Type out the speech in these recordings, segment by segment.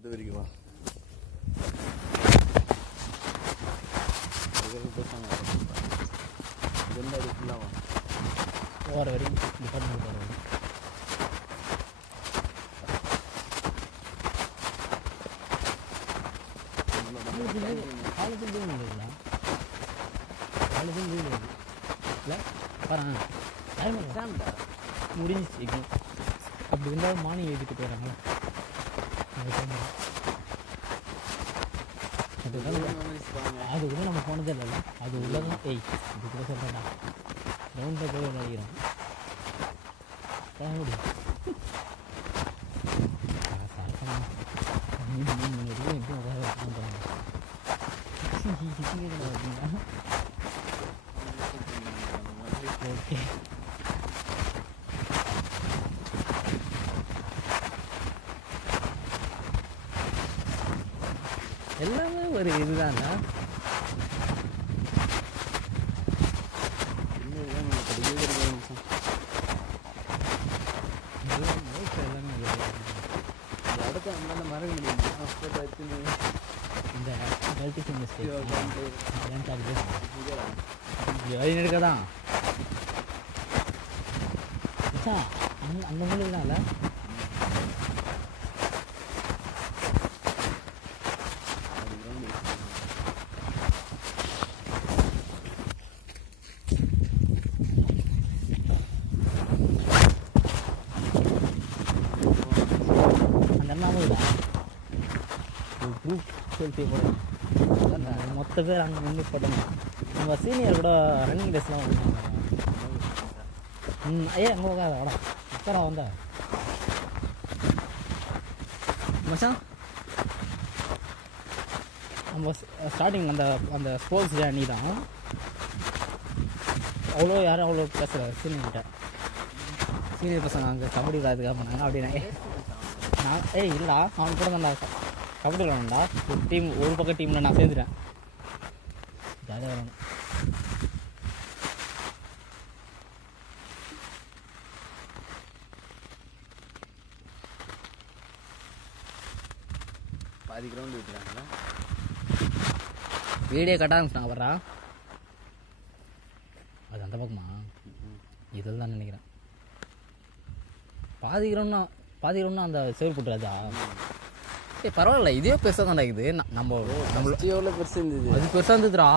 இது வரைக்கும் வா எந்த அது ஃபுல்லாக போகிற வரைக்கும் டிபார்ட்மெண்ட் போகிற வரைக்கும் காலேஜும் லீவ் இல்லைங்களா? காலேஜும் லீவ் இல்லை இல்லை பாருங்க எக்ஸாம் முடிஞ்சிச்சு எக்ஸாம். அப்படி இருந்தாலும் மார்னிங் எழுதிட்டு போயிடறாங்களா? அது கூட நம்ம போனதே இல்லைல்ல. அது உள்ளதான் இது கூட சொல்கிறேன்டா ரவுண்டில் போய் விளையாடுகிறோம் முடியும். ஓகே எல்லாமே ஒரு இதுதான்டா. அடுத்த அந்த மரம் இந்த எடுக்கதான் அந்த மூலிகை தான் இல்லை. குரூப் செல்ஃபி போடுறோம் மொத்த பேர் அங்கே நின்று போட்டோம். நம்ம சீனியர் கூட ரன்னிங் ரேஸ்லாம் வந்துருக்காங்க. அங்கே உட்கார வாடா உட்காரா வந்தா மச்சான். நம்ம ஸ்டார்டிங் அந்த ஸ்போர்ட்ஸ் டே அன்னி தான் யாரும் அவ்வளோ பேசல சீனியர்கிட்ட. சீனியர் பசங்க அங்கே கபடி விளையாடுறதுக்காக பண்ணாங்க. அப்படின்னா நான் இல்லைடா அவன் கூட தான்டா கபடி விளாடணும்டா. ஒரு பக்கம் டீமில் நான் சேர்ந்துட்டேன். ஜாலியாக விளாடணும். பாதி கிரவுண்டு விட்டுறாங்களா? வீடியோ கட்ட ஆரம்பிச்சிட்டாங்க வர்றா. அது அந்த பக்கமா இதில் தான் நினைக்கிறேன். பாதி கிரவுண்ட்னா அந்த சேர் போட்டுறாதா? பரவாயில்ல, இதே பெருசாக தான் இருக்குது. நம்ம எவ்வளோ பெருசு இருந்தது. அது பெருசாக இருந்ததுடா.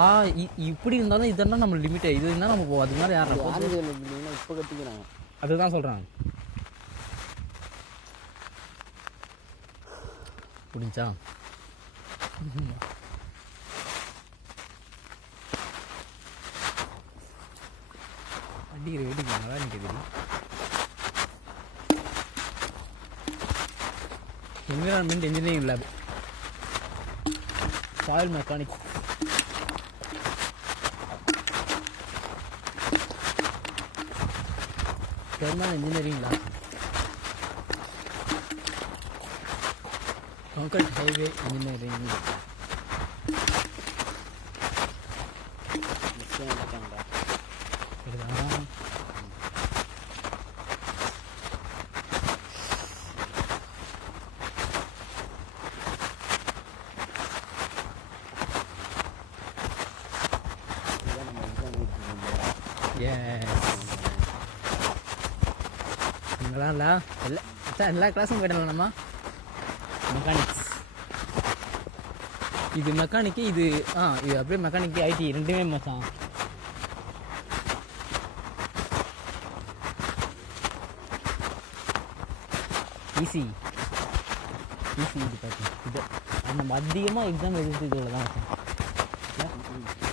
இப்படி இருந்தாலும் இதெல்லாம் நம்ம லிமிட்டு. இது இருந்தால் நம்ம போவோம். அது மாதிரி யாரும் இப்போ கட்டிக்கிறாங்க. அதுதான் சொல்கிறாங்க. புரிஞ்சா? அடிக்கிற வெடிக்க நல்லா நிற்குது. Environment engineering lab, soil mechanic. Thermal engineering lab, concrete highway engineering. எல்லா கிளாஸும் போயிடலாம் நம்ம. மெக்கானிக்ஸ், இது மெக்கானிக்கு, இது இது அப்படியே மெக்கானிக்கு ஐடி ரெண்டுமே மச்சான். ஈஸி இது பார்த்து இது நம்ம அதிகமாக எக்ஸாம் எழுதுறது இதில் தான் மச்சான்.